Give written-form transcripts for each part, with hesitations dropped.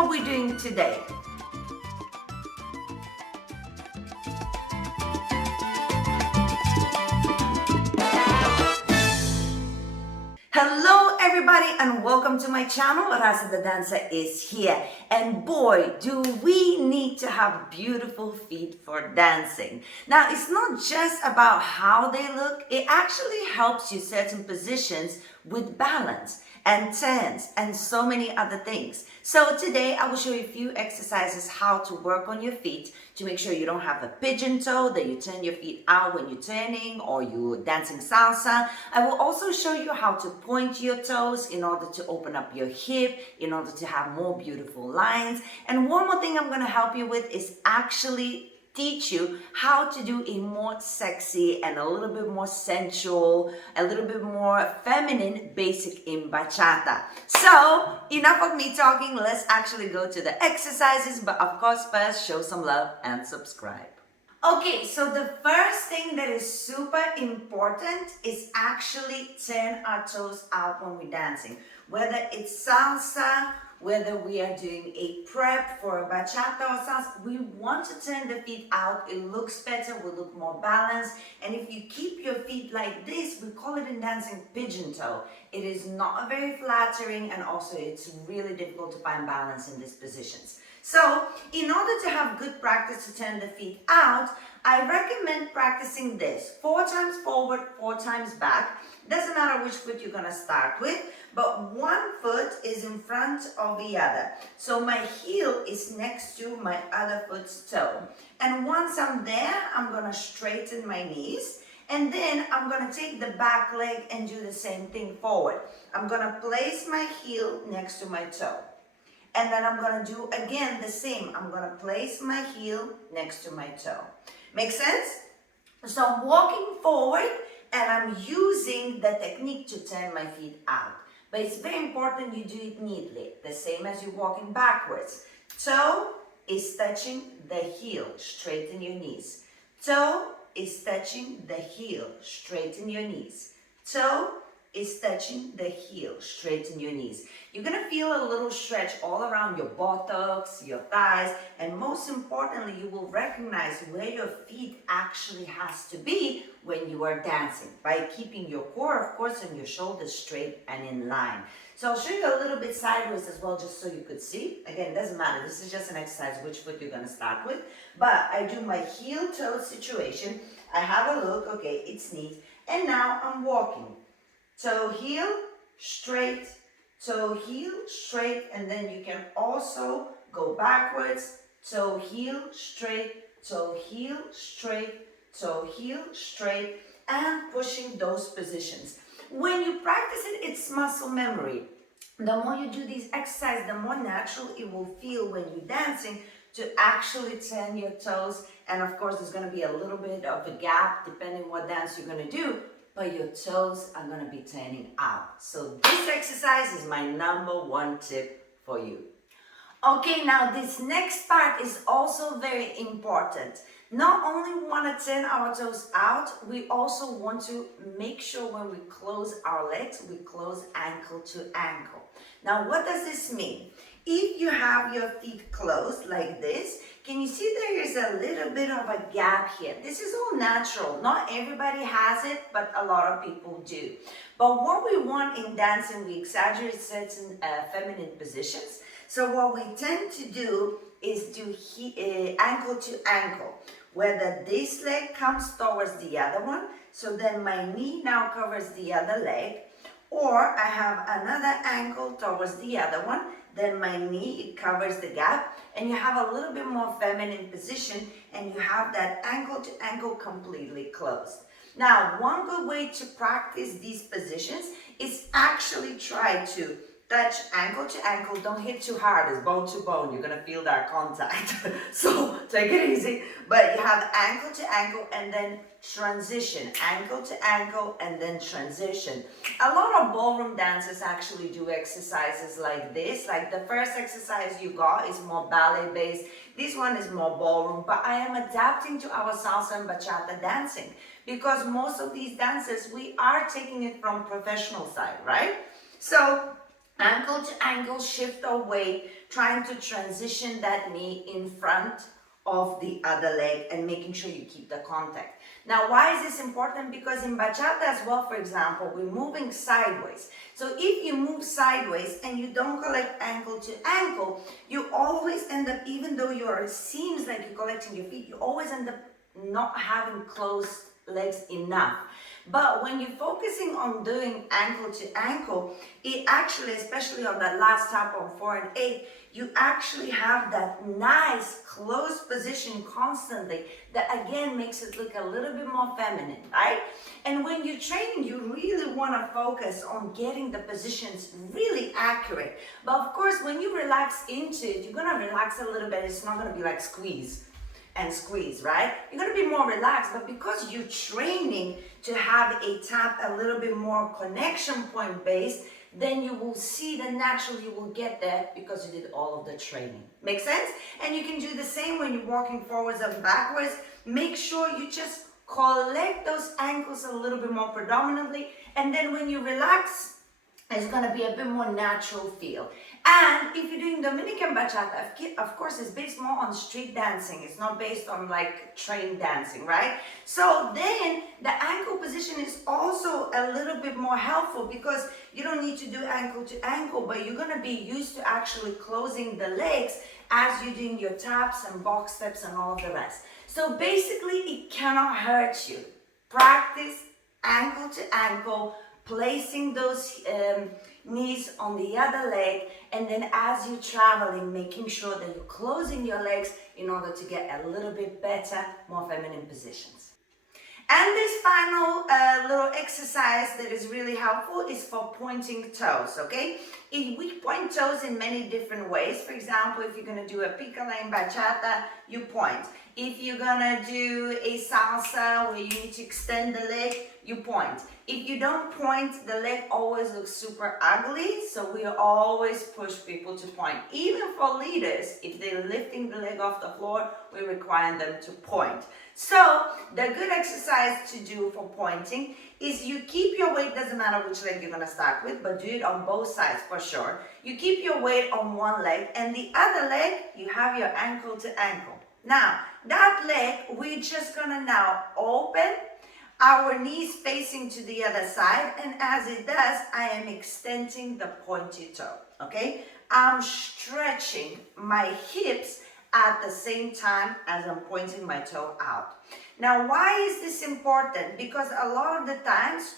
what we're doing today. Hello everybody and welcome to my channel. Rasa the dancer is here, and boy do we need to have beautiful feet for dancing. Now it's not just about how they look, it actually helps you certain positions with balance and turns and so many other things. So today I will show you a few exercises how to work on your feet to make sure you don't have a pigeon toe, that you turn your feet out when you're turning or you're dancing salsa. I will also show you how to point your toes in order to open up your hip, in order to have more beautiful lines. And one more thing I'm going to help you with is actually teach you how to do a more sexy and a little bit more sensual, a little bit more feminine basic in bachata. So enough of me talking, let's actually go to the exercises, but of course first show some love and subscribe. Okay, so the first thing that is super important is actually turn our toes out when we're dancing. Whether it's salsa, whether we are doing a prep for a bachata or salsa, we want to turn the feet out. It looks better, we look more balanced. And if you keep your feet like this, we call it in dancing pigeon toe. It is not very flattering, and also it's really difficult to find balance in these positions. So in order to have good practice to turn the feet out, I recommend practicing this 4 times forward, 4 times back. Doesn't matter which foot you're going to start with, but one foot is in front of the other. So my heel is next to my other foot's toe. And once I'm there, I'm going to straighten my knees. And then I'm going to take the back leg and do the same thing forward. I'm going to place my heel next to my toe. And then I'm going to do again the same. I'm going to place my heel next to my toe. Make sense? So I'm walking forward and I'm using the technique to turn my feet out. But it's very important you do it neatly, the same as you're walking backwards. Toe is touching the heel, straighten your knees. Toe is touching the heel, straighten your knees. Toe is touching the heel, straighten your knees. You're going to feel a little stretch all around your buttocks, your thighs, and most importantly, you will recognize where your feet actually has to be when you are dancing by keeping your core, of course, and your shoulders straight and in line. So I'll show you a little bit sideways as well, just so you could see. Again, it doesn't matter. This is just an exercise which foot you're going to start with. But I do my heel-toe situation. I have a look. Okay, it's neat. And now I'm walking. Toe, heel, straight, toe, heel, straight, and then you can also go backwards, toe, heel, straight, toe, heel, straight, toe, heel, straight, and pushing those positions. When you practice it, it's muscle memory. The more you do these exercises, the more natural it will feel when you're dancing to actually turn your toes. And of course, there's going to be a little bit of a gap depending what dance you're going to do, but your toes are going to be turning out. So this exercise is my #1 tip for you. Okay, now this next part is also very important. Not only want to turn our toes out, we also want to make sure when we close our legs, we close ankle to ankle. Now, what does this mean? If you have your feet closed like this, can you see there is a little bit of a gap here? This is all natural. Not everybody has it, but a lot of people do. But what we want in dancing, we exaggerate certain feminine positions. So what we tend to do is do ankle to ankle, whether this leg comes towards the other one, so then my knee now covers the other leg, or I have another ankle towards the other one, then my knee, it covers the gap, and you have a little bit more feminine position, and you have that ankle to ankle completely closed. Now, one good way to practice these positions is actually try to touch ankle to ankle. Don't hit too hard, it's bone to bone. You're gonna feel that contact. So take it easy. But you have ankle to ankle and then transition. Ankle to ankle and then transition. A lot of ballroom dancers actually do exercises like this. Like the first exercise you got is more ballet based. This one is more ballroom. But I am adapting to our salsa and bachata dancing because most of these dances, we are taking it from professional side, right? So ankle to ankle, shift our weight, trying to transition that knee in front of the other leg and making sure you keep the contact. Now, why is this important? Because in bachata as well, for example, we're moving sideways. So if you move sideways and you don't collect ankle to ankle, you always end up, even though it seems like you're collecting your feet, you always end up not having closed legs enough. But when you're focusing on doing ankle to ankle, it actually, especially on that last tap on 4 and 8, you actually have that nice closed position constantly that again makes it look a little bit more feminine, right? And when you're training, you really want to focus on getting the positions really accurate. But of course, when you relax into it, you're going to relax a little bit. It's not going to be like squeeze and squeeze, right? You're going to be more relaxed, but because you're training to have a tap a little bit more connection point based, then you will see that naturally you will get there because you did all of the training. Make sense? And you can do the same when you're walking forwards and backwards. Make sure you just collect those ankles a little bit more predominantly, and then when you relax, it's going to be a bit more natural feel. And if you're doing Dominican bachata, of course, it's based more on street dancing. It's not based on like train dancing, right? So then the ankle position is also a little bit more helpful because you don't need to do ankle to ankle, but you're going to be used to actually closing the legs as you're doing your taps and box steps and all of the rest. So basically, it cannot hurt you. Practice ankle to ankle, placing those knees on the other leg, and then as you're traveling, making sure that you're closing your legs in order to get a little bit better, more feminine positions. And this final little exercise that is really helpful is for pointing toes, okay? We point toes in many different ways. For example, if you're going to do a piccolo in bachata, you point. If you're going to do a salsa where you need to extend the leg, you point. If you don't point, the leg always looks super ugly, so we always push people to point. Even for leaders, if they're lifting the leg off the floor, we require them to point. So the good exercise to do for pointing is you keep your weight, doesn't matter which leg you're going to start with, but do it on both sides for sure. You keep your weight on one leg, and the other leg, you have your ankle to ankle. Now, that leg, we're just going to now open our knees facing to the other side, and as it does, I am extending the pointy toe, okay? I'm stretching my hips at the same time as I'm pointing my toe out. Now, why is this important? Because a lot of the times,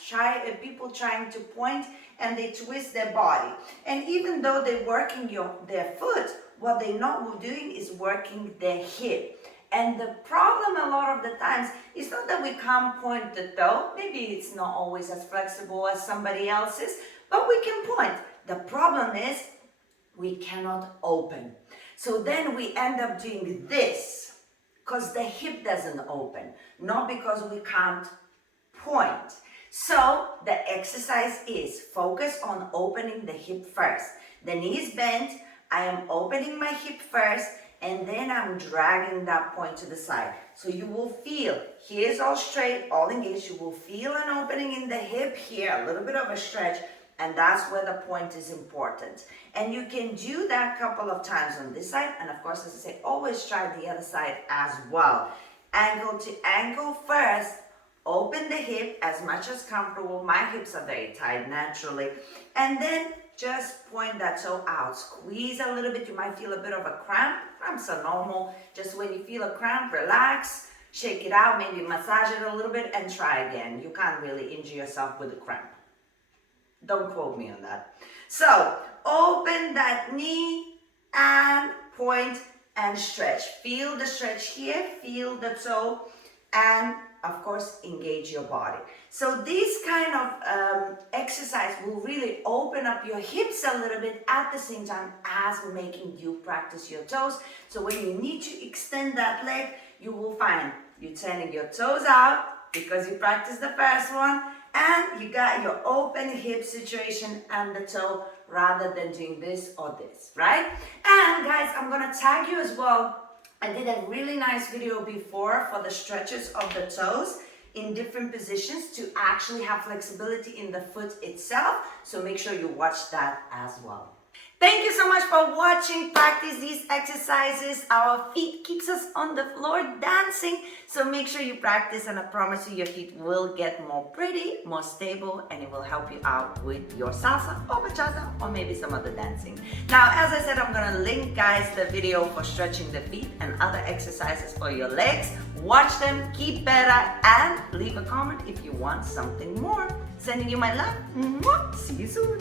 people trying to point and they twist their body. And even though they're working their foot, what they're not doing is working their hip. And the problem a lot of the times is not that we can't point the toe. Maybe it's not always as flexible as somebody else's, but we can point. The problem is we cannot open. So then we end up doing this because the hip doesn't open, not because we can't point. So the exercise is focus on opening the hip first. The knee is bent, I am opening my hip first, and then I'm dragging that point to the side. So you will feel, here's all straight, all engaged. You will feel an opening in the hip here, a little bit of a stretch, and that's where the point is important. And you can do that a couple of times on this side, and of course, as I say, always try the other side as well. Ankle to ankle first, open the hip as much as comfortable. My hips are very tight naturally. And then just point that toe out. Squeeze a little bit. You might feel a bit of a cramp. Cramps are normal. Just when you feel a cramp, relax, shake it out, maybe massage it a little bit and try again. You can't really injure yourself with a cramp. Don't quote me on that. So open that knee and point and stretch. Feel the stretch here, feel the toe, and of course, engage your body. So this kind of exercise will really open up your hips a little bit at the same time as making you practice your toes. So when you need to extend that leg, you will find you're turning your toes out because you practiced the first one, and you got your open hip situation and the toe rather than doing this or this, right? And guys, I'm gonna tag you as well. I did a really nice video before for the stretches of the toes in different positions to actually have flexibility in the foot itself. So make sure you watch that as well. Thank you so much for watching. Practice these exercises. Our feet keeps us on the floor dancing. So make sure you practice, and I promise you your feet will get more pretty, more stable, and it will help you out with your salsa or bachata or maybe some other dancing. Now, as I said, I'm gonna link guys the video for stretching the feet and other exercises for your legs. Watch them, keep better, and leave a comment if you want something more. Sending you my love. See you soon.